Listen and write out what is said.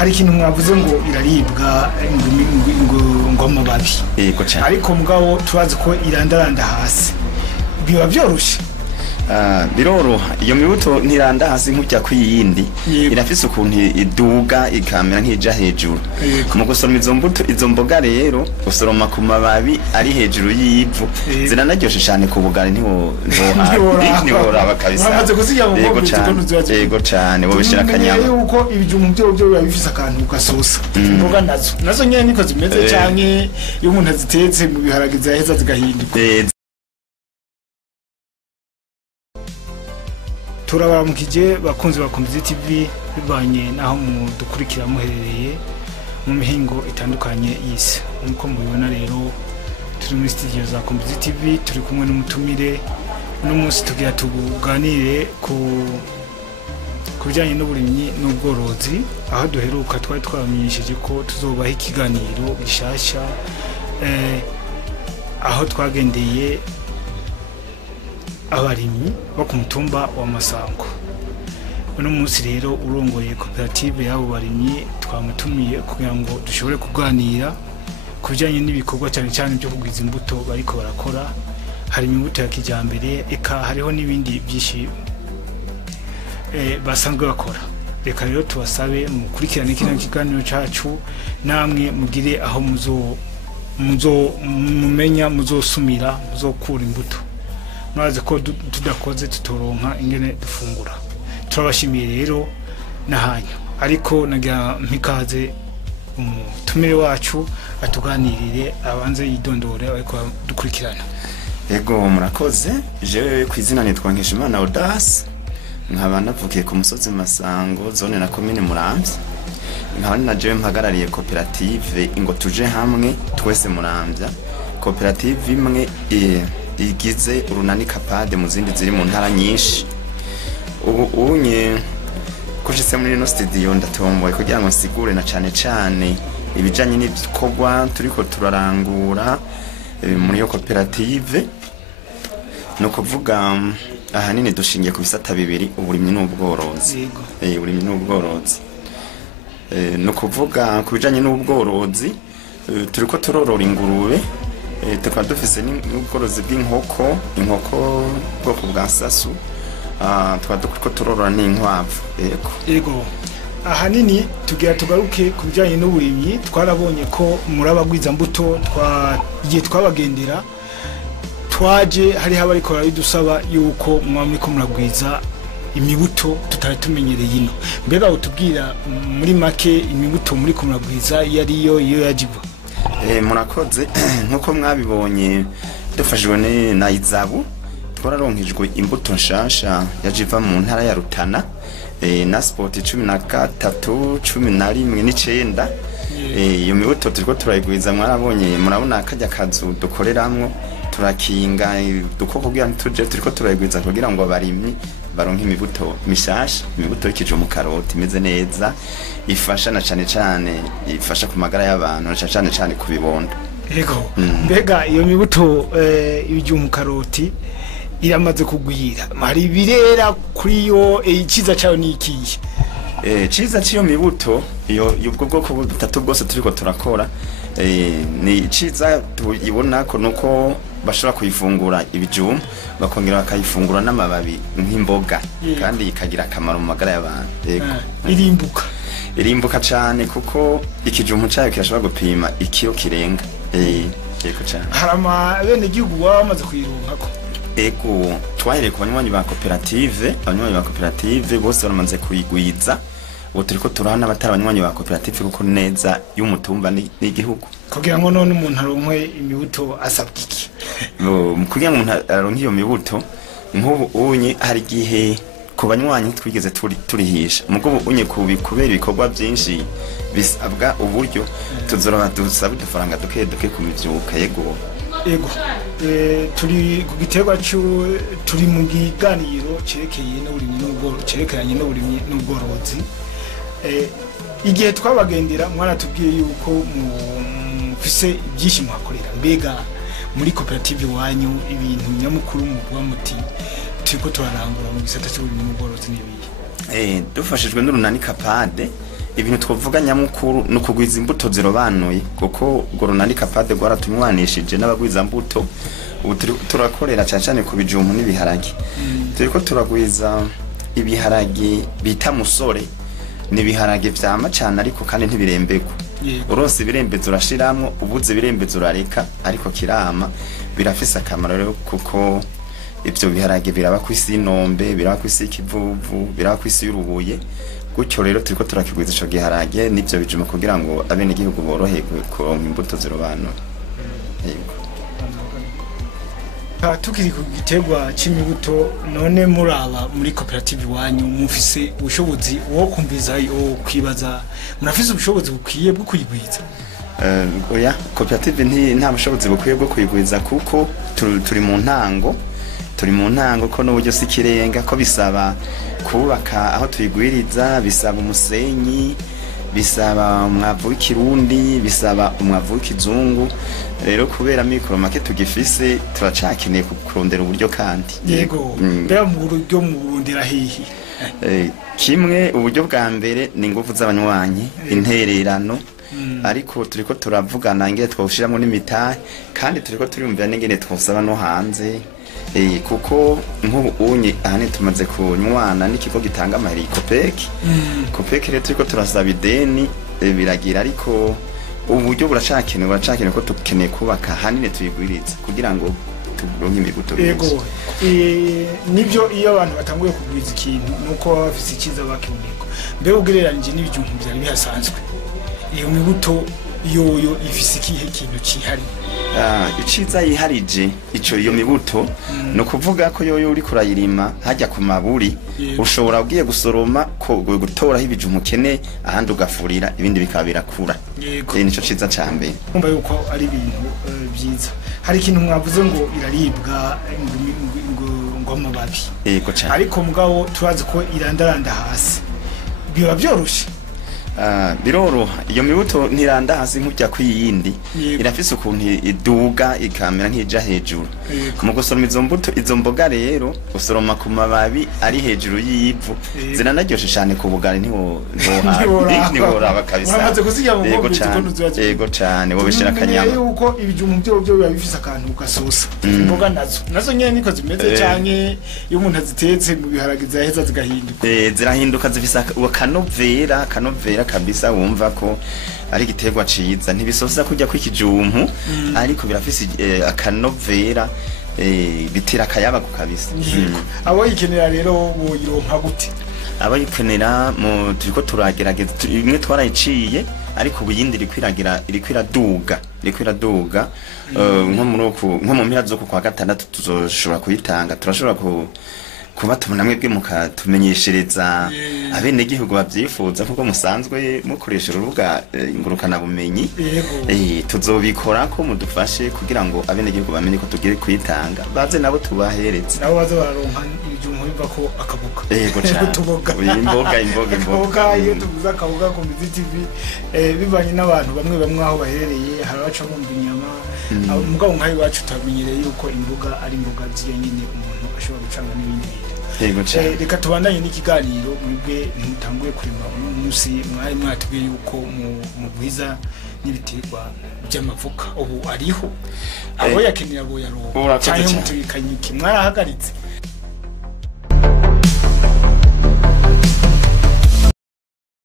Hari ikintu mwavuze ngo iraribwa ngo amababi yego cyane ariko mugabo turazi ko irandaranda hasi biba byoroshe biroroha iyo mibuto ntiranda hasi nk'ujya kwiyindi irafise ukuntu iduga ikamera nk'ija hejuru mu gusoroma izo mboga rero usoroma ku mababi ari hejuru y'ivu ziranaryoshye cyane ku bugari ntiworaba kabisa yego cyane wobishira akanyama yuko ibijumbu byo biba bifise akantu gasosa imboga nazo nyene niko zimeze canke iyo umuntu azitetse mu biharage zaheza zigahinduka. Turabaramukije bakunzi ba Kombizi TV bibanye naho mu dukurikira muherereye mu mihingo itandukanye y'isi. Nkuko mubibona rero turi muri studio za Kombizi TV turi kumwe n'umutumire n'umunsi tugira tuganire ku bijyanye n'uburimyi n'ubworozi aho duheruka twari twamenyesheje ko tuzobaha ikiganiro gishasha aho twagendeye abarimyi bo ku mutumba wa Masango. Uno munsi rero urongoye koperative y'abo barimyi twamutumiye kugira ngo dushobore kuganira ku bijyanye n'ibikorwa cyane cyane byo kugwiza imbuto bariko barakora. Hari imbuto ya kijambere eka hariho n'ibindi byinshi basanzwe bakora. Reka rero tubasabe mukurikirane kino kiganiro cacu namwe mugire aho mumenya muzosumira muzokura imbuto. Mwaze ko tudakoze tutoronka ingene dufungura. Turabashimiye rero nahanyu ariko nagira mpikaze umutumire wacu atuganirire abanze yidondore ariko dukurikirana. Yego murakoze jewe kwizina nitwa Nkeshimana Audace nkaba navukiye ku musozi Masango zone na commune Muramvya nkaba naje mpagarariye koperative ngo tuje hamwe twese Muramvya koperative imwe igize urunani kapade mu zindi ziri mu ntara nyinshi. Unye kushitse muri no studio ndatomboye kugira ngo nsigure na cane ibijanye n'ibikorwa turiko turarangura muri yo koperative. No kuvuga ahanini dushingiye ku bisata bibiri uburimyi n'ubworozi. Uburimyi n'ubworozi. No kuvuga ku bijanye n'ubworozi turiko turorora ingurube tukaba dufise n'ubworozi bw'inkoko bwoko bwa sasu tukaba turiko turorora n'inkwavu. Yego ahanini tugira tugaruke ku bijyanye n'uburimyi. Twarabonye ko murabagwiza mbuto twagiye twabagendera twaje hari habariko baridusaba yuko mwamwe ko muragwiza imibuto tutari tumenyereye ino. Mbega utubwira muri make imibuto muri ko muragwiza iyo yajiba. Murakoze nkuko mwabibonye dufashijwe na Izabu twararonkejwe imbuto nshasha yajiva mu ntara ya Rutana na sport 13 11 n'icenda. Iyo mibuto turiko turayigwiza mwarabonye murabona akajya kazu dukoreramwo turakinga dukoko kugira tuje turiko turayigwiza kugira ngo abarimyi baronke imibuto mishasha, imibuto y'ikije mu karoti imeze neza ifasha na cane ifasha ku magara y'abantu na cane ku bibondo. Yego mbega iyo mibuto ibijye mu karoti iramaze kugwira mari birera kuri yo iciza cyayo nikiye. Ciza ciyo mibuto ubwo bwoko butatu bwose turiko turakora ni ciza tuyibona ko nuko bashobora kuyifungura ibijumbu bakongera bakayifungura n'amababi nk'imboga kandi ikagira akamaro mu magara y'abantu. Yego irimbuka cyane kuko ikijumbu cyayo kirashobora gupima ikiro kirenga. Yego cyane harama bene gihugu bamaze kuyirunkako. Ego twahereye ku banywanyi ba koperative bose baramaze kuyigwiza. Ubu turiko turahana abatari abanywanyi ba koperative kuko neza y'umutumba n'igihugu kugira ngo none umuntu aronkwe imibuto asabwa iki. Kugira ngo umuntu aronke iyo mibuto nk'ubu unye hari gihe ku banywanyi twigeze turihisha mugo unye kubera ibikorwa byinshi bisabwa uburyo tuzora dusaba udufaranga duke ku mivyuka. Yego turi ku giterwa turi mu giganiro cerekeye n'uburimyi n'ubworozi. Igihe twabagendera mwaratubwiye yuko mufise byinshi mwakorera. Mbega muri koperative wanyu ibintu nyamukuru muvuga muti turiko turarangura mu gisata cy'uburimyi n'ubworozi n'ibindi. Dufashijwe n'urunani kapade ibintu twavuga nyamukuru no kugwiza imbuto zirobanuye kuko Gorunani Kapade gwaratumwanishije n'abagwiza mbuto ubu turakorera cyane ku bijumbu n'ibiharage turiko turagwiza ibiharage bita musore ni biharage vyama cyane ariko kandi ntibirembegwa urose birembeze urashiramwo ubuze birembeze urareka ariko kirama birafise akamaro rero kuko ivyo biharage biraba kwisi inombe biraba kwisi kivuvu biraba kwisi y'urubuye gutyo rero turiko turakigwiza ico giharage n'ivyo bijuma kugira ngo abene gihugu boroherwe kuronka imbuto zirobanura yego tukiri ku gitegwa c'imibuto none muraba muri koperative wanyu mufise ubushobozi wo kumviza yo kwibaza murafise ubushobozi bukwiye bwo kuyigwiza oya koperative nta bushobozi bukwiye bwo kuyigwiza kuko turi mu ntango ko n'uburyo sikirenga ko bisaba kubaka aho tuyigwiriza bisaba umusenyi bisaba umwavu w'ikirundi bisaba umwavu w'ikizungu rero kubera mikoro make tugifise turacakeneye kurondera uburyo kandi yego mbere mu buryo mu burundira hihi kimwe uburyo bwa mbere ni ingufu z'abanywanyi intererano ariko turiko turavugana ngene twoshiramwe n'imitahe kandi turiko turiyumvira n'ingene twosaba no hanze kuko nk'ubu unye ahane tumaze kunywana n'ikigo gitanga amaheri Copec rero turiko turasaba ideni biragira ariko uburyo buracakenewe ko tukeneye kubaka hanine tuyigwiriza kugira ngo turonke imibuto yego nibyo iyo abantu batanguye kugwiza ikintu nuko bafise ikiza bakiboneko mbe ugereranije n'ibijumbu byari bihasanzwe iyo mibuto yoyo ifise ikihe kintu cihari iciza yiharije ico iyo mibuto no kuvuga ko yoyo uri kurayirima hajya ku maburi ushobora ugiye gusoroma ko gutora ibijumbu kene ahandi ugafurira ibindi bikabira kura nico ciza cyane umva yuko ari ibintu byiza hari ikintu mwavuze ngo iraribwa ngo amababi yego cyane ariko mugabo turazi ko irandaranda hasi biba byoroshe biroroha iyo mibuto ntiranda hasi nk'ujya kwiyindi irafise ukuntu iduga ikamera nk'ija hejuru mu gusoroma izo mbuto izo mboga rero usoroma ku mababi ari hejuru y'ivu ziranaryoshe cyane ku bugari ntiworaba kabisa yego cyane wobishira akanyama yuko ibijumbu byo biba bifise akantu gasosa imboga nazo nyene niko zimeze cyane iyo umuntu azitetse mu biharage zaheza zigahinduka zirahinduka zifise akanovera kabisa wumva ko ari gitegwa ciza ntibisosa kujya kw'ikijumpu ariko birafise akanovera bitira akayaba ku kabisa abo yikenera rero boyironka gute abayikenera mu turiko turagerageza imwe twarayiciye ariko ubuyindi irikwiraduga nko mu mpera zo kwa gatandatu tuzoshobora kuyitanga turashobora kuba tubona mwebwe mukatumenyeshereza abene gihugu bavyifuza kuko musanzwe mukoresha urubuga ngurukana bumenyi tuzobikora ko mudufashe kugira ngo abene gihugu bamenye ko tugiye kuyitanga baze nabo tubahereze nabo baze baronka ibijumbu biva ko akabuka yego cyane imboga iyo tuvuze akabuka ku Miziki TV bivanye n'abantu bamwe aho baherereye harabaca mu inyama mugabo nkayi wacu tamenyereye yuko imboga ari imboga ziyenyine umuntu ashobora gucanga n'ibindi reka tubandanye n'ikiganiro mwebwe ntimutanguye kurima uno munsi mwari mwatubwiye yuko mu bwiza n'ibiterwa by'amavuka ubu ariho abo yakenera bo yaronka cyane mutubikanye iki mwarahagaritse